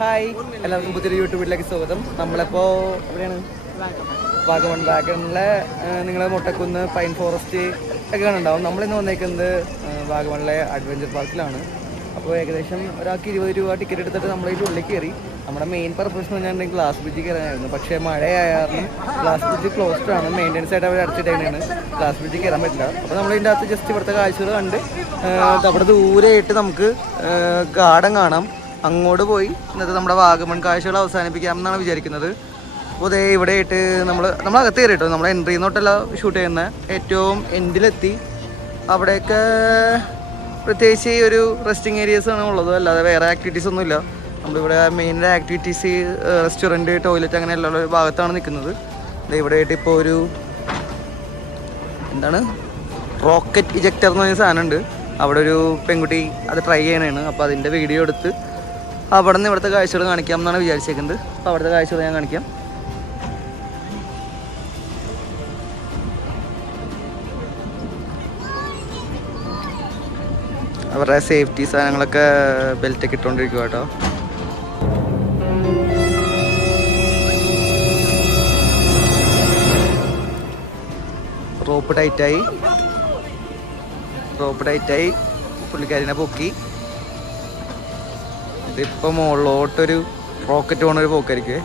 Hi, എല്ലാവർക്കും പുതിയൊരു YouTube വീട്ടിലേക്ക് സ്വാഗതം. നമ്മളിപ്പോൾ എവിടെയാണ്? വാഗമണിലെ നിങ്ങൾ മുട്ടക്കുന്ന് പൈൻ ഫോറസ്റ്റ് ഒക്കെ ഉണ്ടാവും. നമ്മളിന്ന് വന്നേക്കുന്നത് വാഗമണിലെ അഡ്വഞ്ചർ പാർക്കിലാണ്. അപ്പോൾ ഏകദേശം ഒരാൾക്ക് 20 രൂപ ടിക്കറ്റ് എടുത്തിട്ട് നമ്മളതിൻ്റെ ഉള്ളിൽ കയറി. നമ്മുടെ മെയിൻ പർപ്പസ് എന്ന് പറഞ്ഞിട്ടുണ്ടെങ്കിൽ ഗ്ലാസ് ബ്രിഡ്ജ് കയറാനായിരുന്നു. പക്ഷേ മഴയായ കാരണം ഗ്ലാസ് ബ്രിഡ്ജ് ക്ലോസ്ഡ് ആണ്. മെയിൻ്റെനൻസ് ആയിട്ട് അവർ അടച്ചിട്ടാണ് ഗ്ലാസ് ബ്രിഡ്ജ് കയറാൻ പറ്റില്ല. അപ്പോൾ നമ്മളിതിൻ്റെ അകത്ത് ജസ്റ്റ് ഇവിടുത്തെ കാഴ്ചകൾ കണ്ട് അവിടെ ദൂരെയായിട്ട് നമുക്ക് ഗാർഡൻ കാണാം. അങ്ങോട്ട് പോയി ഇന്നത്തെ നമ്മുടെ വാഗമൺ കാഴ്ചകൾ അവസാനിപ്പിക്കാം എന്നാണ് വിചാരിക്കുന്നത്. അപ്പോൾ അതേ ഇവിടെയായിട്ട് നമ്മളകത്ത് കയറി കേട്ടോ. നമ്മുടെ എൻട്രി തൊട്ടല്ല ഷൂട്ട് ചെയ്യുന്ന ഏറ്റവും എൻഡിലെത്തി. അവിടെയൊക്കെ പ്രത്യേകിച്ച് ഒരു റെസ്റ്റിംഗ് ഏരിയസാണ് ഉള്ളത്, അല്ലാതെ വേറെ ആക്ടിവിറ്റീസ് ഒന്നുമില്ല. നമ്മളിവിടെ മെയിൻ ആക്ടിവിറ്റീസ് റെസ്റ്റോറൻറ്റ്, ടോയ്ലറ്റ് അങ്ങനെ എല്ലാ ഒരു ഭാഗത്താണ് നിൽക്കുന്നത്. ഇവിടെയായിട്ട് ഇപ്പോൾ ഒരു റോക്കറ്റ് ഇജക്ടർ എന്ന് പറഞ്ഞ സാധനമുണ്ട്. അവിടെ ഒരു പെൺകുട്ടി അത് ട്രൈ ചെയ്യണതാണ്. അപ്പോൾ അതിൻ്റെ വീഡിയോ എടുത്ത് അവിടെ നിന്ന് ഇവിടുത്തെ കാഴ്ചകൾ കാണിക്കാം എന്നാണ് വിചാരിച്ചേക്കുന്നത്. അപ്പോൾ അവിടുത്തെ കാഴ്ചകൾ ഞാൻ കാണിക്കാം. അവരുടെ സേഫ്റ്റി സാധനങ്ങളൊക്കെ ബെൽറ്റൊക്കെ ഇട്ടുകൊണ്ടിരിക്കുക കേട്ടോ. റോപ്പ് ടൈറ്റായി പുള്ളിക്കാരിനെ പൊക്കി. ഇതിപ്പോൾ മുകളിലോട്ടൊരു റോക്കറ്റ് പോണൊരു പോക്കായിരിക്കും.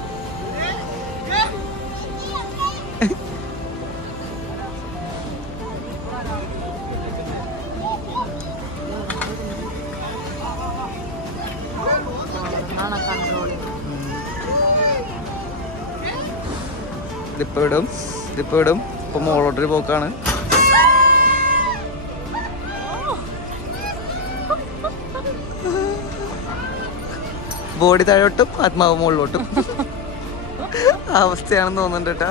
ഇതിപ്പോൾ ഇടും. ഇപ്പോൾ മുകളിലോട്ടൊരു പോക്കാണ്. ബോഡി താഴോട്ടും ആത്മാവ് മുകളിലോട്ടും അവസ്ഥയാണെന്ന് തോന്നുന്നുണ്ട് കേട്ടാ.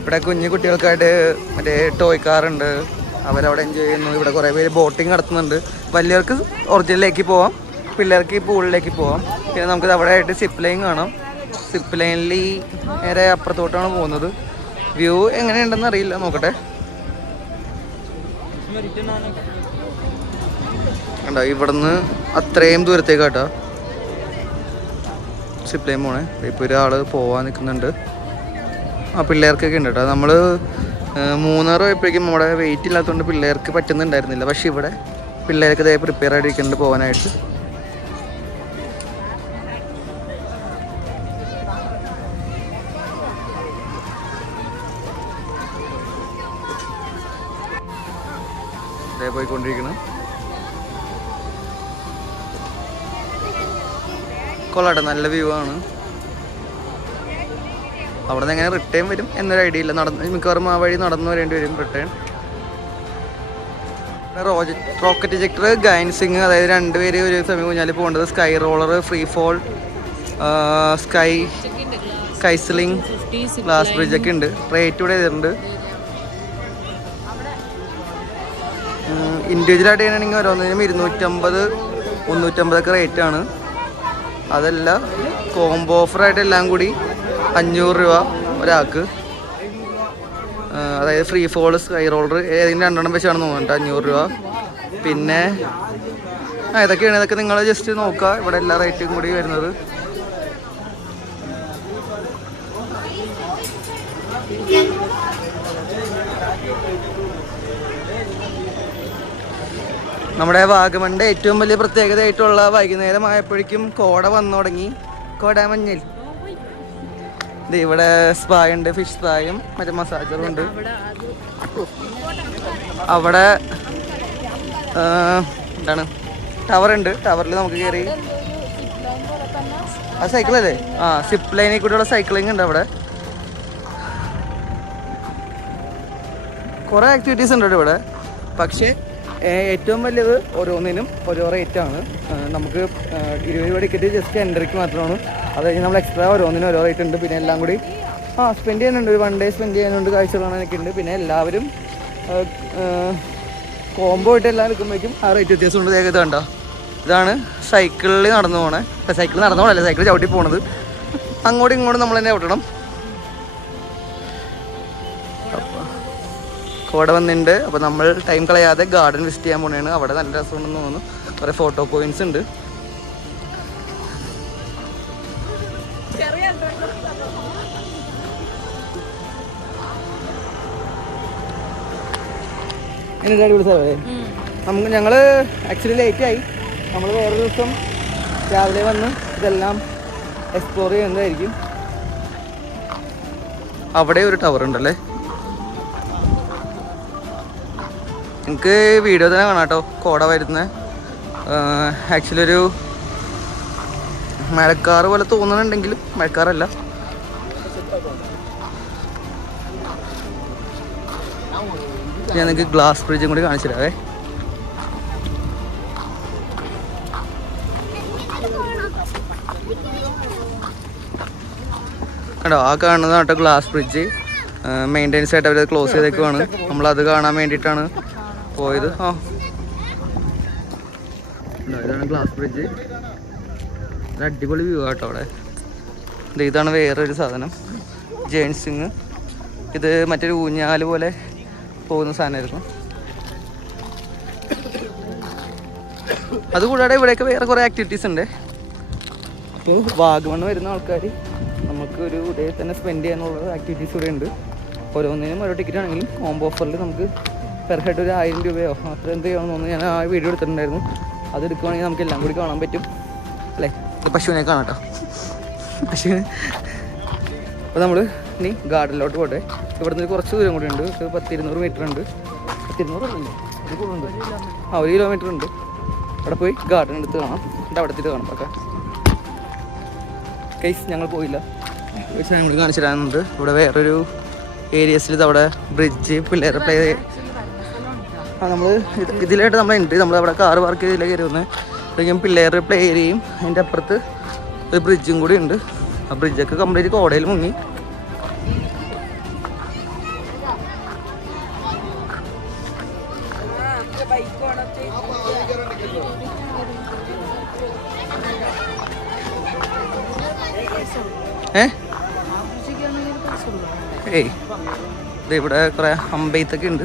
ഇവിടെ കുഞ്ഞു കുട്ടികൾക്കായിട്ട് മറ്റേ ടോയ് കാറുണ്ട്, അവരവിടെ എൻജോയ് ചെയ്യുന്നു. ഇവിടെ കുറേ പേര് ബോട്ടിങ് നടത്തുന്നുണ്ട്. വലിയവർക്ക് ഒറിജിനലിലേക്ക് പോവാം, പിള്ളേർക്ക് ഈ പൂളിലേക്ക് പോവാം. പിന്നെ നമുക്കിത് അവിടെ ആയിട്ട് സിപ്പ് ലൈൻ കാണാം. സിപ്പ് ലൈനിൽ നേരെ അപ്പുറത്തോട്ടാണ് പോകുന്നത്. വ്യൂ എങ്ങനെയുണ്ടെന്ന് അറിയില്ല, നോക്കട്ടെ. കണ്ടോ, ഇവിടുന്ന് അത്രയും ദൂരത്തേക്കാട്ടോ സിപ്പ് ലൈൻ പോണേ. ഇപ്പോൾ ഒരാൾ പോവാൻ നിൽക്കുന്നുണ്ട്. പിള്ളേർക്കൊക്കെ ഉണ്ട് കേട്ടോ. നമ്മൾ മൂന്നാർ പോയപ്പോഴേക്കും നമ്മുടെ വെയിറ്റ് ഇല്ലാത്തതുകൊണ്ട് പിള്ളേർക്ക് പറ്റുന്നുണ്ടായിരുന്നില്ല. പക്ഷേ ഇവിടെ പിള്ളേർക്ക് ഇതേ പ്രിപ്പയർ ആയിട്ടിരിക്കുന്നുണ്ട് പോകാനായിട്ട്. പോയിക്കൊണ്ടിരിക്കണം. കൊള്ളാട്ടെ, നല്ല വ്യൂ ആണ്. അവിടെ നിന്ന് എങ്ങനെ റിട്ടേൺ വരും എന്നൊരു ഐഡിയ ഇല്ല. മിക്കവാറും ആ വഴി നടന്നു വരേണ്ടി വരും റിട്ടേൺ. റോക്കറ്റ് ഇജക്ടർ, ഗൈൻസിങ്, അതായത് 2 പേര് ഒരു സമയം കുഞ്ഞാൽ പോകേണ്ടത്. Sky roller, free fall, sky sling, glass bridge ഒക്കെ ഉണ്ട്. റേറ്റ് ഇവിടെ ചെയ്തിട്ടുണ്ട്. ഇൻഡിവിജ്വലായിട്ട് ചെയ്യണമെങ്കിൽ ഓരോന്നിനും 250-350 ഒക്കെ റേറ്റാണ്. അതല്ല കോംബോ ഓഫറായിട്ട് എല്ലാം കൂടി 500 രൂപ ഒരാൾക്ക്. അതായത് ഫ്രീ ഫോൾ, സ്കൈ റോളർ ഏതെങ്കിലും 2 വെച്ചാണെന്ന് തോന്നുന്നുണ്ട് 500 രൂപ. പിന്നെ ഇതൊക്കെയാണ്. ഇതൊക്കെ നിങ്ങൾ ജസ്റ്റ് നോക്കുക. ഇവിടെ എല്ലാ റേറ്റും കൂടി വരുന്നത്. നമ്മുടെ വാഗമണിൻ്റെ ഏറ്റവും വലിയ പ്രത്യേകതയായിട്ടുള്ള വൈകുന്നേരം ആയപ്പോഴേക്കും കോട വന്നു തുടങ്ങി. കോടമഞ്ഞിൽ ഇവിടെ സ്പാ ഉണ്ട്, ഫിഷ് സ്പായും മറ്റേ മസാജറും ഉണ്ട്. അവിടെ ടവർ ഉണ്ട്. ടവറിൽ നമുക്ക് കയറി ആ സൈക്കിളല്ലേ, സിപ്പ് ലൈനിൽ കൂടെയുള്ള സൈക്ലിംഗ് ഉണ്ട്. അവിടെ കുറേ ആക്ടിവിറ്റീസ് ഉണ്ട് ഇവിടെ. പക്ഷേ ഏറ്റവും വലിയത് ഓരോന്നിനും ഓരോ റേറ്റാണ്. നമുക്ക് 20 രൂപ ടിക്കറ്റ് ജസ്റ്റ് എൻട്രിക്ക് മാത്രമാണ്. അത് കഴിഞ്ഞ് നമ്മൾ എക്സ്ട്രാ ഓരോന്നിനും ഓരോ റേറ്റ് ഉണ്ട്. പിന്നെ എല്ലാം കൂടി സ്പെൻഡ് ചെയ്യാനുണ്ട്. ഒരു 1 ഡേ സ്പെൻഡ് ചെയ്യാനുണ്ട്, കാഴ്ച കാണാനൊക്കെ ഉണ്ട്. പിന്നെ എല്ലാവരും കോംബോ ആയിട്ട് എല്ലാം എടുക്കുമ്പോഴേക്കും ആ റേറ്റ് വ്യത്യാസം ഉണ്ട്. വേഗത കണ്ടോ, ഇതാണ് സൈക്കിളിൽ നടന്നു പോണേ. സൈക്കിൾ നടന്നു പോകണല്ലേ, സൈക്കിൾ ചവിട്ടി പോണത്. അങ്ങോട്ടും ഇങ്ങോട്ടും നമ്മൾ തന്നെ ചവിട്ടണം. കോട വന്നിട്ടുണ്ട്. അപ്പോൾ നമ്മൾ ടൈം കളയാതെ ഗാർഡൻ വിസിറ്റ് ചെയ്യാൻ പോണേണ്. അവിടെ നല്ല രസമുണ്ടെന്ന് തോന്നുന്നു. കുറേ ഫോട്ടോ പോയിന്റ്സ് ഉണ്ട്. അടിപൊളി സ്ഥലമേ. ഞങ്ങൾ ആക്ച്വലി ലേറ്റായി. നമ്മൾ വേറൊരു ദിവസം രാവിലെ വന്ന് ഇതെല്ലാം എക്സ്പ്ലോർ ചെയ്യുന്നതായിരിക്കും. അവിടെ ഒരു ടവർ ഉണ്ടല്ലേ. എനിക്ക് വീഡിയോ തന്നെ കാണാം കേട്ടോ കോട വരുന്നത്. ആക്ച്വലി ഒരു മഴക്കാറ് പോലെ തോന്നുന്നുണ്ടെങ്കിലും മഴക്കാറല്ല. ഞാൻ നിങ്ങൾക്ക് ഗ്ലാസ് ബ്രിഡ്ജും കൂടി കാണിച്ചു തരാവേ. കേട്ടോ ആ കാണുന്നത് കേട്ടോ ഗ്ലാസ് ബ്രിഡ്ജ്. മെയിൻ്റെനൻസ് ആയിട്ട് അവർ ക്ലോസ് ചെയ്തേക്കുവാണ്. നമ്മളത് കാണാൻ വേണ്ടിയിട്ടാണ് പോയത്. ഇതാണ് ഗ്ലാസ് ബ്രിഡ്ജ്. അടിപൊളി വ്യൂ ആട്ടോ അവിടെ. ഇതാണ് വേറൊരു സാധനം, ജേൺസിങ്. ഇത് മറ്റൊരു ഊഞ്ഞാല് പോലെ പോകുന്ന സാധനമായിരുന്നു. അതുകൂടാതെ ഇവിടെയൊക്കെ വേറെ കുറേ ആക്ടിവിറ്റീസ് ഉണ്ട്. അപ്പോൾ വാഗമൺ വരുന്ന ആൾക്കാർ നമുക്ക് ഒരു ഡേ തന്നെ സ്പെൻഡ് ചെയ്യാനുള്ള ആക്ടിവിറ്റീസ് ഇവിടെ ഉണ്ട്. ഓരോന്നിനും ഓരോ ടിക്കറ്റ് ആണെങ്കിലും കോംബോ ഓഫറിൽ നമുക്ക് പെർ ഹെഡ് ഒരു 1000 രൂപയോ അത്ര എന്ത് ചെയ്യണമെന്ന് തോന്നുന്നു. ഞാൻ ആ വീഡിയോ എടുത്തിട്ടുണ്ടായിരുന്നു. അത് എടുക്കുവാണെങ്കിൽ നമുക്ക് എല്ലാം കൂടി കാണാൻ പറ്റും അല്ലേ. പശുവിനെ കാണാം കേട്ടോ, പശുവിന്. അപ്പോൾ നമ്മൾ ഇനി ഗാർഡനിലോട്ട് പോട്ടെ. ഇവിടെ നിന്ന് കുറച്ച് ദൂരം കൂടി ഉണ്ട്. 100-200 മീറ്റർ ഉണ്ട്. 200 അല്ലേ, ഇത് കൂടുതലുണ്ട്. 1 കിലോമീറ്റർ ഉണ്ട്. അവിടെ പോയി ഗാർഡൻ എടുത്ത് കാണാം. എന്നിട്ട് അവിടെ എത്തിയിട്ട് കാണാം. ഓക്കെ കേസ് ഞങ്ങൾ പോയില്ല. ഞങ്ങൾ കാണിച്ചു തരാനുണ്ട്. ഇവിടെ വേറൊരു ഏരിയസിൽ അവിടെ ബ്രിഡ്ജ്, പിള്ളേർ പ്ലേ. നമ്മൾ ഇതിലായിട്ട് നമ്മൾ ഉണ്ട്. നമ്മൾ അവിടെ കാറ് പാർക്ക് ചെയ്തില്ല കയറി വന്നത്. അപ്പോഴേക്കും പിള്ളേർ പ്ലേ ഏരിയയും അതിൻ്റെ അപ്പുറത്ത് ഒരു ബ്രിഡ്ജും കൂടി ഉണ്ട്. ആ ബ്രിഡ്ജൊക്കെ കംപ്ലീറ്റ് കോടയിൽ മുങ്ങി. ഇവിടെ കുറെ അമ്പെയ്ത്തൊക്കെ ഉണ്ട്.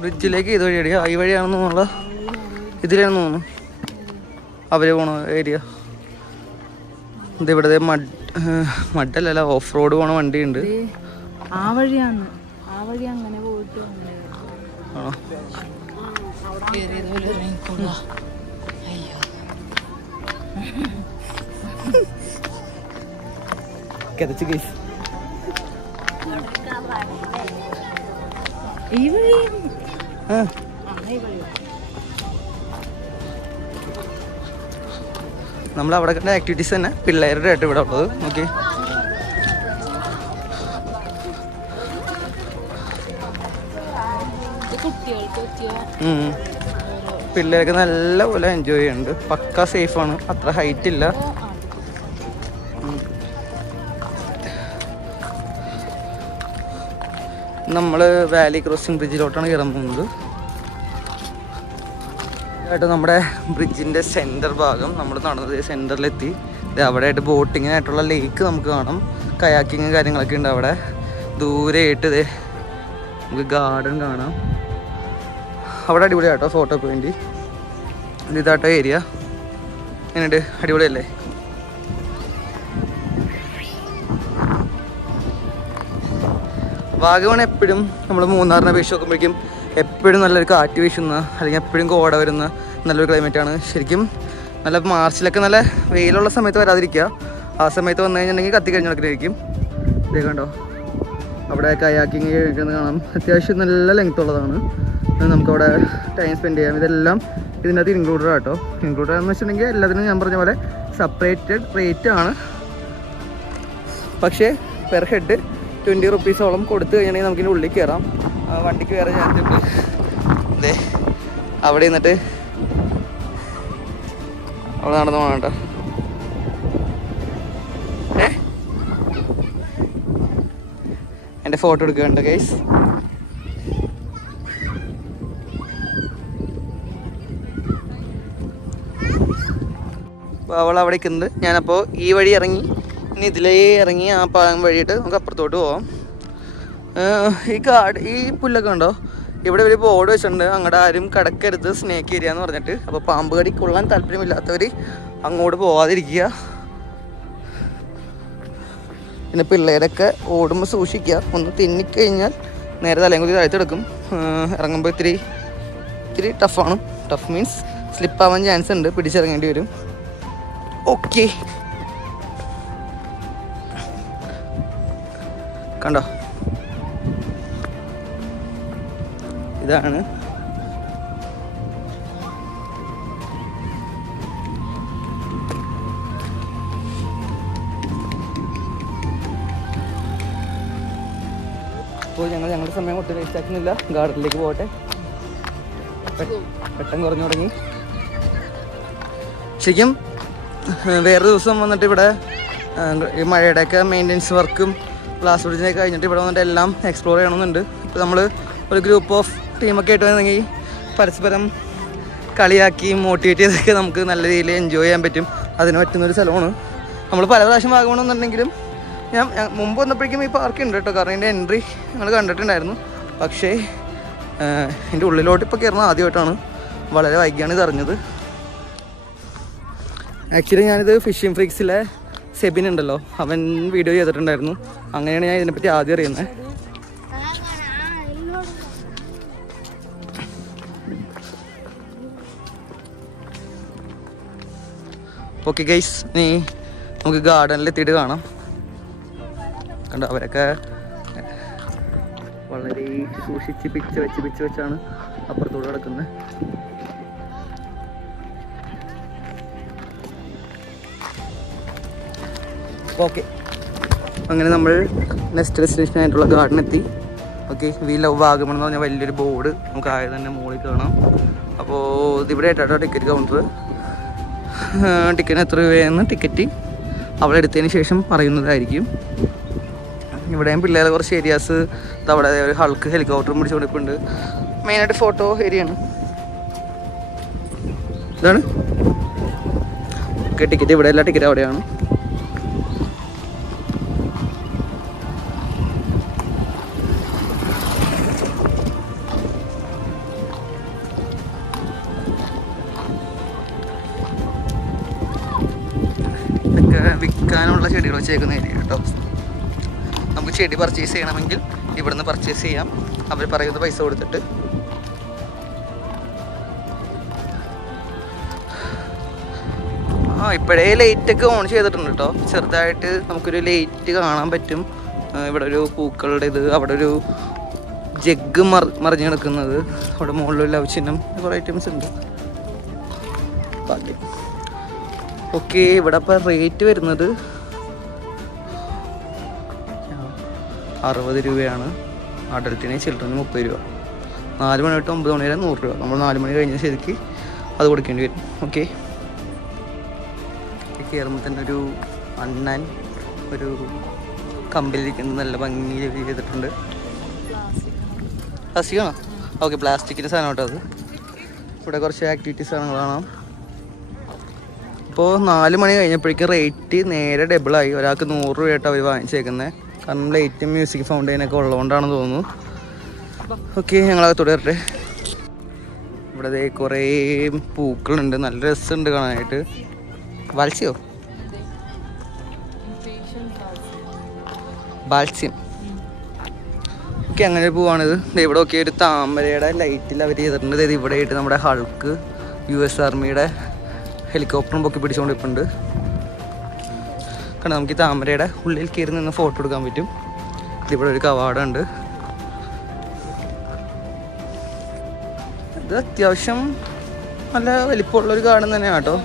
ബ്രിഡ്ജിലേക്ക് ഇത് വഴിയടിയാ, ഈ വഴിയാണെന്ന് തോന്നുന്നുള്ള ഇതിലാണെന്ന് തോന്നുന്നു അവര് പോണ ഏരിയ. ഇതിവിടെ മഡല്ലല്ല, ഓഫ് റോഡ് പോണ വണ്ടിയുണ്ട്. ആണോ? കിതച്ച് കേസ്. നമ്മൾ അവിടെ കണ്ട ആക്ടിവിറ്റീസ് തന്നെ പിള്ളേരുടെ ആയിട്ട് ഇവിടെ ഉള്ളത്. ഓക്കെ, പിള്ളേരൊക്കെ നല്ല പോലെ എൻജോയ് ചെയ്യുന്നുണ്ട്. പക്ക സേഫാണ്, അത്ര ഹൈറ്റ് ഇല്ല. നമ്മൾ വാലി ക്രോസിംഗ് ബ്രിഡ്ജിലോട്ടാണ് കയറാൻ പോകുന്നത്. ആയിട്ട് നമ്മുടെ ബ്രിഡ്ജിൻ്റെ സെൻറ്റർ ഭാഗം നമ്മൾ നടന്നത് സെൻറ്ററിലെത്തി. അവിടെ ആയിട്ട് ബോട്ടിങ്ങിനായിട്ടുള്ള ലേക്ക് നമുക്ക് കാണാം. കയാക്കിങ് കാര്യങ്ങളൊക്കെ ഉണ്ട് അവിടെ. ദൂരെയായിട്ട് നമുക്ക് ഗാർഡൻ കാണാം. അവിടെ അടിപൊളിയാട്ടോ ഫോട്ടോക്ക് വേണ്ടി. ഇതാട്ടോ ഏരിയ. എങ്ങനെയുണ്ട്? അടിപൊളിയല്ലേ? വാഗമൺ എപ്പോഴും നമ്മൾ മൂന്നാറിനെ അപേക്ഷിച്ച് നോക്കുമ്പോഴേക്കും എപ്പോഴും നല്ലൊരു കാറ്റ് വീശുന്ന, അല്ലെങ്കിൽ എപ്പോഴും കോട വരുന്ന നല്ലൊരു ക്ലൈമറ്റാണ്. ശരിക്കും നല്ല മാർച്ചിലൊക്കെ നല്ല വെയിലുള്ള സമയത്ത് വരാതിരിക്കുക. ആ സമയത്ത് വന്നു കഴിഞ്ഞിട്ടുണ്ടെങ്കിൽ കത്തി കഴിഞ്ഞ കണക്കിനായിരിക്കും. ഇതേ കണ്ടോ, അവിടെ കയാക്കിങ് കഴിക്കുന്നത് കാണാം. അത്യാവശ്യം നല്ല ലെങ്ത് ഉള്ളതാണ്. നമുക്കവിടെ ടൈം സ്പെൻഡ് ചെയ്യാം. ഇതെല്ലാം ഇതിനകത്ത് ഇൻക്ലൂഡഡ് ആട്ടോ. ഇൻക്ലൂഡഡ് എന്ന് വെച്ചിട്ടുണ്ടെങ്കിൽ എല്ലാത്തിനും ഞാൻ പറഞ്ഞ പോലെ സെപ്പറേറ്റഡ് റേറ്റ് ആണ്. പക്ഷേ പെർ ഹെഡ് 20 റുപ്പീസോളം കൊടുത്തു കഴിഞ്ഞിട്ടുണ്ടെങ്കിൽ നമുക്കിതിൻ്റെ ഉള്ളിൽ കയറാം. വണ്ടിക്ക് വേറെ ചാർജ് ഉണ്ട്. അതെ, അവിടെ നിന്നിട്ട് അവിടെ നടന്നു പോകണം കേട്ടോ. എൻ്റെ ഫോട്ടോ എടുക്കുന്നുണ്ട് ഗൈസ്. അവൾ അവിടെ നിൽക്കുന്നത്. ഞാനപ്പോൾ ഈ വഴി ഇറങ്ങി ഇനി ഇതിലേ ഇറങ്ങി ആ പാലം വഴിയിട്ട് നമുക്ക് അപ്പുറത്തോട്ട് പോവാം. ഈ പുല്ലൊക്കെ ഉണ്ടോ, ഇവിടെ ഒരു ബോർഡ് വെച്ചിട്ടുണ്ട്, അങ്ങോട്ട് ആരും കടക്കരുത്, സ്നേക്ക് ഏരിയ എന്ന് പറഞ്ഞിട്ട്. അപ്പോൾ പാമ്പ് കടി കൊള്ളാൻ താല്പര്യമില്ലാത്തവർ അങ്ങോട്ട് പോവാതിരിക്കുക. പിന്നെ പിള്ളേരൊക്കെ ഓടുമ്പോൾ സൂക്ഷിക്കുക, ഒന്ന് തിന്നിക്കഴിഞ്ഞാൽ നേരെ തലയും കുത്തി താഴ്ത്തെടുക്കും. ഇറങ്ങുമ്പോൾ ഇത്തിരി ടഫാണ്. ടഫ് മീൻസ് സ്ലിപ്പാവാൻ ചാൻസ് ഉണ്ട്, പിടിച്ചിറങ്ങേണ്ടി വരും. ഓക്കെ, കണ്ടോ, ഇതാണ് അപ്പോൾ ഞങ്ങളുടെ സമയം ഒട്ടും വേസ്റ്റ് ആക്കുന്നില്ല, ഗാർഡനിലേക്ക് പോകട്ടെ. പെട്ടെന്ന് കുറഞ്ഞു തുടങ്ങി. ശരിക്കും വേറെ ദിവസം വന്നിട്ട് ഇവിടെ ഈ മഴയുടെയൊക്കെ മെയിൻ്റെനൻസ് വർക്കും ഗ്ലാസ് ബ്രിഡ്ജിനൊക്കെ കഴിഞ്ഞിട്ട് ഇവിടെ വന്നിട്ട് എല്ലാം എക്സ്പ്ലോർ ചെയ്യണമെന്നുണ്ട്. ഇപ്പോൾ നമ്മൾ ഒരു ഗ്രൂപ്പ് ഓഫ് ടീമൊക്കെ ആയിട്ട് വന്നെങ്കിൽ പരസ്പരം കളിയാക്കി മോട്ടിവേറ്റ് ചെയ്തൊക്കെ നമുക്ക് നല്ല രീതിയിൽ എൻജോയ് ചെയ്യാൻ പറ്റും. അതിന് പറ്റുന്നൊരു സ്ഥലമാണ്. നമ്മൾ പല പ്രാവശ്യം വാങ്ങണമെന്നുണ്ടെങ്കിലും ഞാൻ മുമ്പ് വന്നപ്പോഴേക്കും ഈ പാർക്ക് ഉണ്ട് കേട്ടോ, കാരണം ഇതിൻ്റെ എൻട്രി ഞങ്ങൾ കണ്ടിട്ടുണ്ടായിരുന്നു. പക്ഷേ എൻ്റെ ഉള്ളിലോട്ട് ഇപ്പോൾ കയറുന്നത് ആദ്യമായിട്ടാണ്, വളരെ വൈകിയാണ് ഇത് അറിഞ്ഞത്. ആക്ച്വലി ഞാനിത് ഫിഷിംഗ് ഫ്രീക്സിലെ സെബിൻ ഉണ്ടല്ലോ, അവൻ വീഡിയോ ചെയ്തിട്ടുണ്ടായിരുന്നു. അങ്ങനെയാണ് ഞാൻ ഇതിനെപ്പറ്റി ആദ്യം അറിയുന്നത്. ഓക്കെ ഗൈസ്, ഇനി നമുക്ക് ഗാർഡനിൽ എത്തിയിട്ട് കാണാം. കണ്ടോ, അവരൊക്കെ വളരെ സൂക്ഷിച്ച് പിച്ച് വെച്ചാണ് അപ്പുറത്തോട് കിടക്കുന്നത്. ഓക്കെ, അങ്ങനെ നമ്മൾ നെക്സ്റ്റ് ഡെസ്റ്റിനേഷൻ ആയിട്ടുള്ള ഗാർഡൻ എത്തി. ഓക്കെ, വി ലവ് വാഗമൺ എന്ന് പറഞ്ഞാൽ വലിയൊരു ബോർഡ് നമുക്ക് ആദ്യം തന്നെ മുകളിൽ കാണാം. അപ്പോൾ ഇതിവിടെ ആയിട്ടാട്ടോ ടിക്കറ്റ് കൗണ്ടർ. ടിക്കറ്റിന് എത്ര രൂപയെന്ന് ടിക്കറ്റ് അവിടെ എടുത്തതിന് ശേഷം പറയുന്നതായിരിക്കും. ഇവിടെയും പിള്ളേരെ കുറച്ച് ഏരിയാസ് അവിടെ ഒരു ഹൾക്ക് ഹെലികോപ്റ്റർ പിടിച്ചുകൊണ്ടിട്ടുണ്ട്. മെയിനായിട്ട് ഫോട്ടോ ഏരിയയാണ്. ഇതാണ് ടിക്കറ്റ്, ഇവിടെ എല്ലാ ടിക്കറ്റ് അവിടെയാണ്. ഇതൊക്കെ വിൽക്കാനുള്ള ചെടികൾ വെച്ചേക്കുന്ന ഏരിയ കേട്ടോ. നമുക്ക് ചെടി പർച്ചേസ് ചെയ്യണമെങ്കിൽ ഇവിടുന്ന് പർച്ചേസ് ചെയ്യാം, അവർ പറയുന്ന പൈസ കൊടുത്തിട്ട്. ഇപ്പോഴേ ലൈറ്റൊക്കെ ഓൺ ചെയ്തിട്ടുണ്ട് കേട്ടോ. ചെറുതായിട്ട് നമുക്കൊരു ലൈറ്റ് കാണാൻ പറ്റും. ഇവിടെ ഒരു പൂക്കളുടെ ഇത്, അവിടെ ഒരു ജഗ് മറിഞ്ഞ് കിടക്കുന്നത്, അവിടെ മുകളിലൊരു ലവ് ചിഹ്നം, കുറേ ഐറ്റംസ് ഉണ്ട്. ഓക്കെ, ഇവിടെ അപ്പോൾ റേറ്റ് വരുന്നത് 60 രൂപയാണ്. അഡൽട്ടിന് ചിൽഡ്രന് 30 രൂപ. 4 മണി തൊട്ട് 9 മണി വരെ 100 രൂപ. നമ്മൾ 4 മണി കഴിഞ്ഞ ശരിക്ക് അത് കൊടുക്കേണ്ടി വരും. ഓക്കെ, കയറുമ്പോൾ തന്നെ ഒരു അണ്ണൻ ഒരു കമ്പിലിരിക്കുന്നത് നല്ല ഭംഗിയിൽ ചെയ്തിട്ടുണ്ട്. പ്ലാസ്റ്റിക്കാണോ? ഓക്കെ, പ്ലാസ്റ്റിക്കിൻ്റെ സാധനം കേട്ടോ അത്. ഇവിടെ കുറച്ച് ആക്ടിവിറ്റീസ് കാണാം. ഇപ്പോൾ 4 മണി കഴിഞ്ഞപ്പോഴേക്കും റേറ്റ് നേരെ ഡബിളായി. ഒരാൾക്ക് 100 രൂപയായിട്ട് അവർ വാങ്ങിച്ചേക്കുന്നത്. കാരണം ലൈറ്റും മ്യൂസിക് ഫൗണ്ടൈനൊക്കെ ഉള്ളതുകൊണ്ടാണെന്ന് തോന്നുന്നു. ഓക്കെ, ഞങ്ങളകത്തോടെ വരട്ടെ. ഇവിടെ കുറേ പൂക്കളുണ്ട്, നല്ല രസമുണ്ട് കാണാനായിട്ട്. ബാൽസ്യം ഓക്കെ, അങ്ങനെ ഒരു പൂവാണിത്. ഇവിടെ ഒക്കെ ഒരു താമരയുടെ ലൈറ്റിൽ അവർ ചെയ്തിട്ടുണ്ട്. ഇവിടെ ആയിട്ട് നമ്മുടെ ഹൾക്ക് US ആർമിയുടെ ഹെലികോപ്റ്ററും പൊക്കി പിടിച്ചുകൊണ്ടിരിപ്പുണ്ട്. കാരണം നമുക്ക് ഈ താമരയുടെ ഉള്ളിൽ കയറി നിന്ന് ഫോട്ടോ എടുക്കാൻ പറ്റും. ഇതിവിടെ ഒരു കവാടമുണ്ട്. ഇത് അത്യാവശ്യം നല്ല വലിപ്പമുള്ളൊരു ഗാർഡൻ തന്നെയാണ് കേട്ടോ.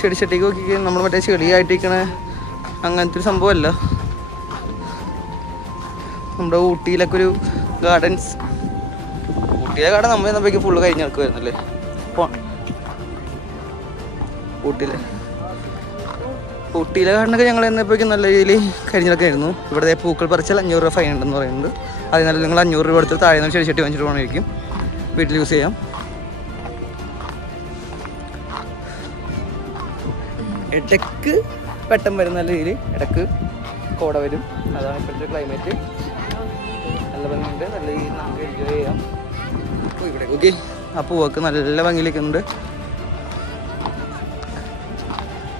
ചെടിച്ചട്ടിക്ക് നോക്കി നമ്മൾ മറ്റേ ചെടിയായിട്ടിരിക്കണ അങ്ങനത്തെ ഒരു സംഭവമല്ല. നമ്മുടെ ഊട്ടിയിലൊക്കെ ഒരു ഗാർഡൻസ്, ഊട്ടിയിലെ ഗാർഡൻ നമ്മൾ നമ്മൾക്ക് ഫുള്ള് കഴിഞ്ഞ് നടക്കുമായിരുന്നല്ലേ. അപ്പോൾ ഊട്ടിയിലെ ഗാർഡനൊക്കെ ഞങ്ങൾ എന്നപ്പോഴേക്കും നല്ല രീതിയിൽ കഴിഞ്ഞിടക്കായിരുന്നു. ഇവിടെ പൂക്കൾ പറിച്ചാൽ 500 രൂപ ഫൈൻ ഉണ്ടെന്ന് പറയുന്നുണ്ട്. അതിനാലും നിങ്ങൾ 500 രൂപ എടുത്ത് താഴെ നിന്ന് ചെടിച്ചട്ടി വാങ്ങിച്ചിട്ട് പോകണമായിരിക്കും. വീട്ടിൽ യൂസ് ചെയ്യാം. ഇടയ്ക്ക് വെട്ടം വരുന്ന നല്ല രീതിയിൽ ഇടയ്ക്ക് കോട വരും. അതാണ് ഇപ്പോഴത്തെ ക്ലൈമറ്റ്. നല്ല ഭംഗിയുണ്ട്, നല്ല രീതിയിൽ നമുക്ക് എൻജോയ് ചെയ്യാം. അപ്പോൾ ഇവിടെ ഓക്കെ ആ പൂവൊക്കെ നല്ല ഭംഗിയിലേക്കുണ്ട്.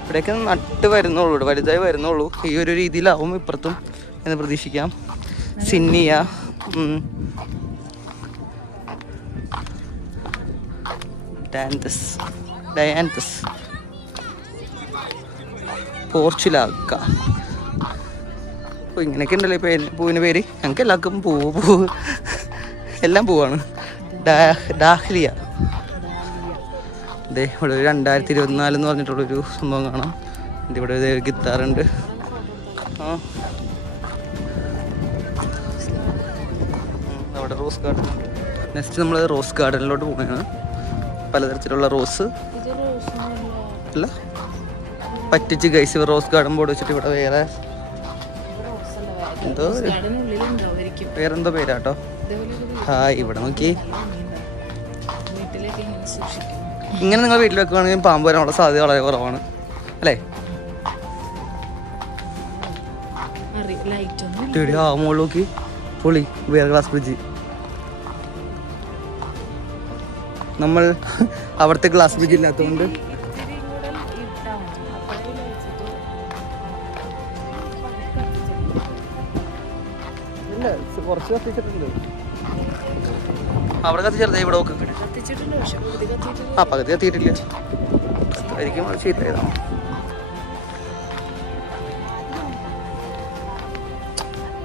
ഇവിടെയൊക്കെ നട്ട് വരുന്നുള്ളൂ, ഇവിടെ വലുതായി വരുന്നുള്ളൂ. ഈ ഒരു രീതിയിലാവും ഇപ്പുറത്തും എന്ന് പ്രതീക്ഷിക്കാം. Zinnia, dianthus, portulaca. അപ്പോൾ ഇങ്ങനെയൊക്കെ ഉണ്ടല്ലോ ഇപ്പോൾ പൂവിൻ്റെ പേര്. ഞങ്ങൾക്ക് എല്ലാവർക്കും പൂവ് എല്ലാം പൂവാണ്. ഡാഹ്ലിയ. അതെ, ഇവിടെ 2024 എന്ന് പറഞ്ഞിട്ടുള്ളൊരു സംഭവം കാണാം. ഇവിടെ ഒരു ഗിത്താറുണ്ട്. അവിടെ റോസ് ഗാർഡൻ. നെക്സ്റ്റ് നമ്മൾ റോസ് ഗാർഡനിലോട്ട് പോവുകയാണ്. പലതരത്തിലുള്ള റോസ് അല്ല പറ്റിച്ച് ഗൈസ്. റോസ് ഗാർഡൻ ബോർഡ് വെച്ചിട്ട് ഇവിടെ വേറെന്തോ പേരാട്ടോ. ഹായ്, ഇവിടെ നോക്കി. ഇങ്ങനെ നിങ്ങൾ വീട്ടിൽ വെക്കുകയാണെങ്കിൽ പാമ്പ് വരാനുള്ള സാധ്യത വളരെ കുറവാണ് അല്ലേ? മുകളിൽ നോക്കി, പൊളി. വേറെ ഗ്ലാസ് ബ്രിഡ്ജ്. നമ്മൾ അവിടുത്തെ ഗ്ലാസ് ബ്രിഡ്ജ് ഇല്ലാത്തതുകൊണ്ട് ഇല്ല, കുറച്ച് കത്തിച്ചിട്ടുണ്ട്. അവിടെ കത്തിച്ചെറുതെ ഇവിടെ നോക്ക്. ആ പകുതി കത്തിയിട്ടില്ല, ആയിരിക്കും ചീത്തതാണ്.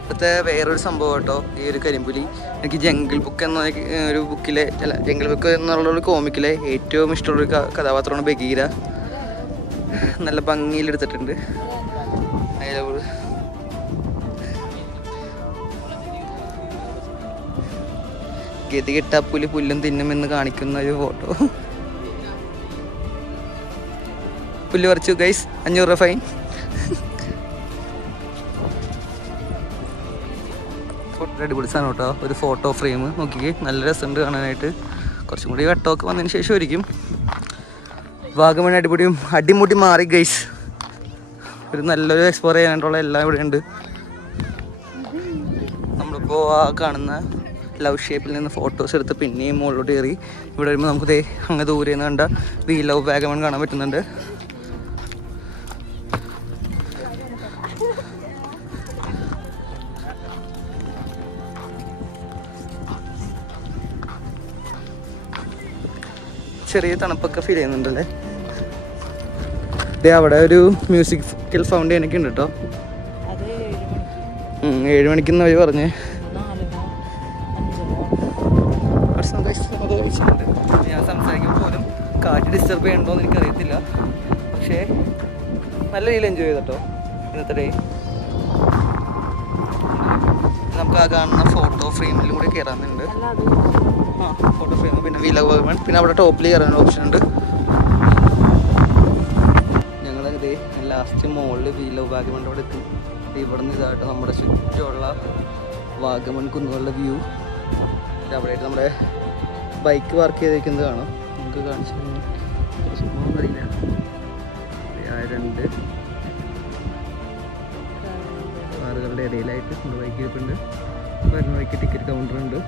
ഇപ്പോഴത്തെ വേറൊരു സംഭവം കേട്ടോ, ഈ ഒരു കരിമ്പുലി. എനിക്ക് ജംഗിൾ ബുക്ക് എന്ന ഒരു ബുക്കിലെ ജംഗിൾ ബുക്ക് എന്നുള്ളൊരു കോമിക്കിലെ ഏറ്റവും ഇഷ്ടമുള്ളൊരു കഥാപാത്രമാണ് ബഗീര. നല്ല ഭംഗിയിലെടുത്തിട്ടുണ്ട്. ഗതികെട്ട പുലി പുല്ലും തിന്നുമെന്ന് കാണിക്കുന്ന ഒരു ഫോട്ടോ. പുല്ല് പറിച്ചു ഗൈസ്, 500 രൂപ ഫൈൻ. അടിപൊളി സാധനം കേട്ടോ, ഒരു ഫോട്ടോ ഫ്രെയിം. നോക്കിക്കേ, നല്ല രസമുണ്ട് കാണാനായിട്ട്. കുറച്ചും കൂടി വെട്ടമൊക്കെ വന്നതിന് ശേഷമായിരിക്കും. വാഗമൺ അടിമുടി മാറി ഗൈസ്. ഒരു നല്ലൊരു എക്സ്പ്ലോർ ചെയ്യാനായിട്ടുള്ള എല്ലാം ഇവിടെ ഉണ്ട്. നമ്മളിപ്പോൾ ആ കാണുന്ന ലവ് ഷേപ്പിൽ നിന്ന് ഫോട്ടോസ് എടുത്ത് പിന്നെയും മുകളിലോട്ട് കയറി. ഇവിടെ വരുമ്പോൾ നമുക്ക് അങ്ങ് ദൂരെ നിന്ന് കണ്ട വി ലവ് വാഗമൺ കാണാൻ പറ്റുന്നുണ്ട്. ചെറിയ തണുപ്പൊക്കെ ഫീൽ ചെയ്യുന്നുണ്ടല്ലേ. അവിടെ ഒരു മ്യൂസിക്കൽ ഫൗണ്ടൈനൊക്കെ ഉണ്ട് കേട്ടോ. 7 മണിക്കെന്ന് അവർ പറഞ്ഞേ. ഞാൻ സംസാരിക്കുമ്പോൾ പോലും കാറ്റ് ഡിസ്റ്റർബ് ചെയ്യണ്ടോന്ന് എനിക്കറിയത്തില്ല. പക്ഷേ നല്ല രീതിയിൽ എൻജോയ് ചെയ്തോ ഇന്നത്തെ ഡേ. നമുക്ക് ആ കാണുന്ന ഫോട്ടോ ഫ്രെയിമിലും കൂടെ കയറാനുണ്ട്. ഫോട്ടോ ഫ്രെയിം, പിന്നെ വി ലവ് വാഗമൺ, പിന്നെ അവിടെ ടോപ്പിൽ കയറാൻ ഓപ്ഷൻ ഉണ്ട്. ഞങ്ങളിത് ലാസ്റ്റ് മുകളിൽ വി ലവ് വാഗമണിൻ്റെ അവിടെ എത്തും. ഇവിടെ നിന്ന് ഇതായിട്ട് നമ്മുടെ ചുറ്റുമുള്ള വാഗമൺ കുന്നുകളുടെ വ്യൂ. അവിടെയായിട്ട് നമ്മുടെ ബൈക്ക് പാർക്ക് ചെയ്തിരിക്കുന്നത് കാണാം. നമുക്ക് കാണിച്ചു അറിയില്ല. 2 കാറുകളുടെ ഇടയിലായിട്ട് നമ്മുടെ ബൈക്ക് ഇരിപ്പുണ്ട്. വരുന്ന ബൈക്ക് ടിക്കറ്റ് കൗണ്ടറുണ്ട്.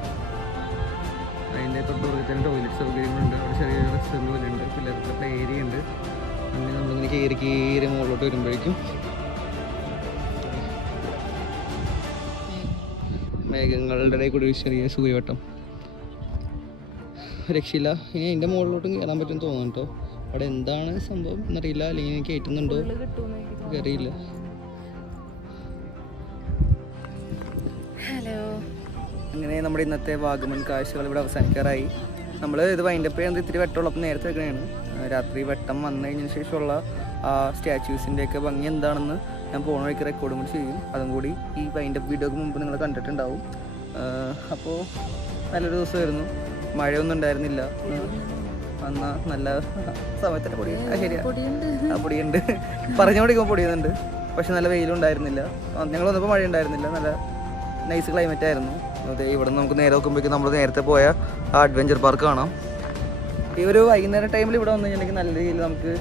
അതിൻ്റെ തൊട്ടുപുറകെ തന്നെ ടോയ്ലറ്റ് സൗകര്യങ്ങളുണ്ട്. അവിടെ ചെറിയ റെസ്റ്റോറൻറ്റ് പോലെ ഉണ്ട്. പിള്ളേർക്ക് പ്ലേ ഏരിയ ഉണ്ട്. അങ്ങനെ നമ്മളിങ്ങനെ കയറി മുകളിലോട്ട് വരുമ്പോഴേക്കും മേഘങ്ങളുടെ ഇടയിൽ കൂടി ഒരു ചെറിയ സൂര്യവട്ടം. രക്ഷയില്ല. ഇനി അതിൻ്റെ മുകളിലോട്ടും കയറാൻ പറ്റുമെന്ന് തോന്നുന്നു കേട്ടോ. അവിടെ എന്താണ് സംഭവം എന്നറിയില്ല, അല്ലെങ്കിൽ എനിക്ക് കയറ്റുന്നുണ്ടോ അറിയില്ല. ഹലോ. അങ്ങനെ നമ്മുടെ ഇന്നത്തെ വാഗമൺ കാഴ്ചകൾ ഇവിടെ അവസാനിക്കാറായി. നമ്മൾ ഇത് വൈൻഡപ്പ് ചെയ്യാൻ ഇത്തിരി വെട്ടമുള്ളപ്പോൾ നേരത്തെ വെക്കണതാണ്. രാത്രി വെട്ടം വന്നു കഴിഞ്ഞതിന് ശേഷമുള്ള ആ സ്റ്റാച്യൂസിൻ്റെയൊക്കെ ഭംഗി എന്താണെന്ന് ഞാൻ പോണ വഴിക്ക് റെക്കോർഡും കൂടി ചെയ്യും. അതും കൂടി ഈ വൈൻഡപ്പ് വീഡിയോക്ക് മുമ്പ് നിങ്ങൾ കണ്ടിട്ടുണ്ടാവും. അപ്പോൾ നല്ലൊരു ദിവസമായിരുന്നു. മഴയൊന്നും ഉണ്ടായിരുന്നില്ല. എന്നാൽ നല്ല സമയത്തിൻ്റെ പൊടി ശരിയാ, ആ പൊടിയുണ്ട്. പറഞ്ഞു പഠിക്കുമ്പോൾ പൊടിയുന്നുണ്ട്. പക്ഷെ നല്ല വെയിലും ഉണ്ടായിരുന്നില്ല. ഞങ്ങൾ വന്നപ്പോൾ മഴ ഉണ്ടായിരുന്നില്ല. നല്ല നൈസ് ക്ലൈമറ്റ് ആയിരുന്നു. അതെ, ഇവിടെ നിന്ന് നമുക്ക് നേരെ നോക്കുമ്പോഴേക്കും നമ്മൾ നേരത്തെ പോയ ആ അഡ്വഞ്ചർ പാർക്ക് കാണാം. ഈ ഒരു വൈകുന്നേരം ടൈമിൽ ഇവിടെ വന്നു കഴിഞ്ഞിട്ടുണ്ടെങ്കിൽ നല്ല രീതിയിൽ നമുക്ക്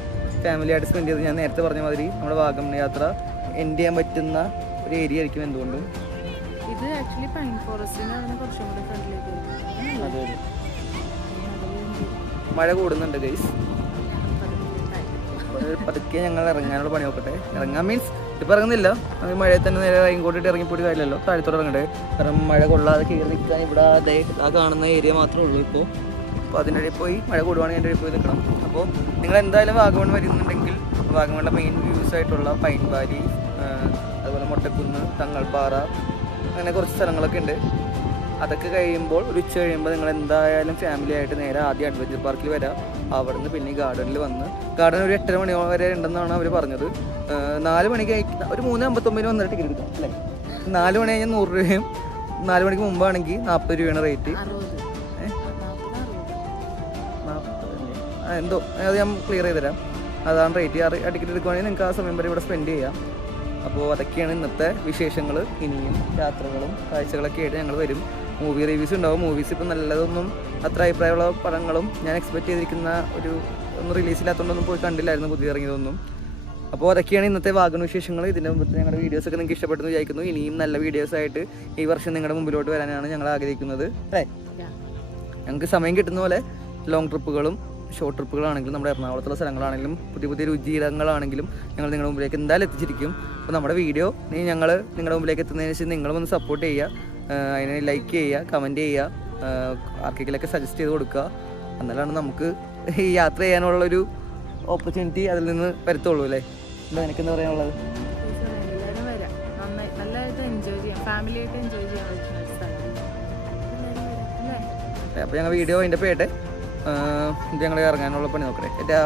ഫാമിലി ആയിട്ട് സ്പെൻഡ് ചെയ്ത് ഞാൻ നേരത്തെ പറഞ്ഞ മാതിരി നമ്മുടെ വാഗമൺ യാത്ര എൻഡ് ചെയ്യാൻ പറ്റുന്ന ഒരു ഏരിയ ആയിരിക്കും എന്തുകൊണ്ടും. ഇത് ആക്ച്വലി പൈൻ ഫോറസ്റ്റിനാണ് കുറച്ചും കൂടി ഫ്രണ്ടിലേക്ക്. അതെ മഴ കൂടുന്നുണ്ട് ഗൈസ്. പതുക്കെ ഞങ്ങൾ ഇറങ്ങാനുള്ള പണി നോക്കട്ടെ. ഇറങ്ങാൻ മീൻസ് ഇപ്പം ഇറങ്ങുന്നില്ല, അത് മഴയിൽ തന്നെ നേരെ ഇങ്ങോട്ടിട്ട് ഇറങ്ങിപ്പോയി കാര്യമല്ലോ, താഴത്തോടെ ഇറങ്ങണ്ടേ. കാരണം മഴ കൊള്ളാതെ കയറി നിൽക്കാൻ ഇവിടെ അതേ ആ കാണുന്ന ഏരിയ മാത്രമേ ഉള്ളൂ ഇപ്പോൾ. അപ്പോൾ അതിൻ്റെ ഇടയിൽ പോയി മഴ കൂടുവാണെങ്കിൽ എൻ്റെ ഇടയിൽ പോയി നിൽക്കണം. അപ്പോൾ നിങ്ങൾ എന്തായാലും വാഗമൺ വരുന്നുണ്ടെങ്കിൽ വാഗമണിലെ മെയിൻ വ്യൂസ് ആയിട്ടുള്ള പൈൻ വാലി, അതുപോലെ മൊട്ടക്കുന്ന്, തങ്ങൾപ്പാറ, അങ്ങനെ കുറച്ച് സ്ഥലങ്ങളൊക്കെ ഉണ്ട്. അതൊക്കെ കഴിയുമ്പോൾ ഒരു ഉച്ച കഴിയുമ്പോൾ നിങ്ങൾ എന്തായാലും ഫാമിലി ആയിട്ട് നേരെ ആദ്യം അഡ്വഞ്ചർ പാർക്കിൽ വരാം. അവിടെ നിന്ന് പിന്നെ ഗാർഡനിൽ വന്ന്, ഗാർഡൻ ഒരു 8:30 മണി വരെ ഉണ്ടെന്നാണ് അവർ പറഞ്ഞത്. 4 മണിക്ക് ഒരു 3:59 വന്നിട്ട് ടിക്കറ്റ് എടുക്കാം അല്ലേ. 4 മണി കഴിഞ്ഞാൽ 100 രൂപയും, 4 മണിക്ക് മുമ്പാണെങ്കിൽ 40 രൂപയാണ് റേറ്റ്. എന്തോ അത് ഞാൻ ക്ലിയർ ചെയ്ത് തരാം. അതാണ് റേറ്റ്. ആ ടിക്കറ്റ് എടുക്കുവാണെങ്കിൽ നിങ്ങൾക്ക് ആ സമയം വരെ ഇവിടെ സ്പെൻഡ് ചെയ്യാം. അപ്പോൾ അതൊക്കെയാണ് ഇന്നത്തെ വിശേഷങ്ങൾ. ഇനിയും യാത്രകളും കാഴ്ചകളൊക്കെ ആയിട്ട് ഞങ്ങൾ വരും. മൂവി റിവ്യൂസ് ഉണ്ടാവും. മൂവീസ് ഇപ്പം നല്ലതൊന്നും അത്ര അഭിപ്രായമുള്ള പടങ്ങളും ഞാൻ എക്സ്പെക്ട് ചെയ്തിരിക്കുന്ന ഒന്നും റിലീസില്ലാത്തതുകൊണ്ടൊന്നും പോയി കണ്ടില്ലായിരുന്നു പുതിയ ഇറങ്ങിയതൊന്നും. അപ്പോൾ അതൊക്കെയാണ് ഇന്നത്തെ വാഗമൺ വിശേഷങ്ങൾ. ഇതിൻ്റെ മുമ്പത്തെ ഞങ്ങളുടെ വീഡിയോസൊക്കെ നിങ്ങൾക്ക് ഇഷ്ടപ്പെട്ടെന്ന് വിചാരിക്കുന്നു. ഇനിയും നല്ല വീഡിയോസായിട്ട് ഈ വർഷം നിങ്ങളുടെ മുമ്പിലോട്ട് വരാനാണ് ഞങ്ങൾ ആഗ്രഹിക്കുന്നത് അല്ലേ. ഞങ്ങൾക്ക് സമയം കിട്ടുന്ന പോലെ ലോങ് ട്രിപ്പുകളും ഷോർട്ട് ട്രിപ്പുകളാണെങ്കിലും നമ്മുടെ എറണാകുളത്തുള്ള സ്ഥലങ്ങളാണെങ്കിലും പുതിയ പുതിയ രുചിയിടങ്ങളാണെങ്കിലും ഞങ്ങൾ നിങ്ങളുടെ മുമ്പിലേക്ക് എന്തായാലും എത്തിച്ചിരിക്കും. അപ്പോൾ നമ്മുടെ വീഡിയോ ഞങ്ങൾ നിങ്ങളുടെ മുമ്പിലേക്ക് എത്തുന്നതിന് ശേഷം നിങ്ങളും ഒന്ന് സപ്പോർട്ട് ചെയ്യുക, അതിനെ ലൈക്ക് ചെയ്യുക, കമൻറ്റ് ചെയ്യുക, ആർക്കെങ്കിലൊക്കെ സജസ്റ്റ് ചെയ്ത് കൊടുക്കുക. എന്നാലാണ് നമുക്ക് ഈ യാത്ര ചെയ്യാനുള്ളൊരു ഓപ്പർച്യൂണിറ്റി അതിൽ നിന്ന് വരത്തുള്ളൂ അല്ലേ. എന്താ എനിക്കെന്താ പറയാനുള്ളത്? അപ്പോൾ ഞങ്ങൾ വീഡിയോ അതിൻ്റെ പേട്ടെ ഇത് ഞങ്ങൾ ഇറങ്ങാനുള്ള പണി നോക്കട്ടെ.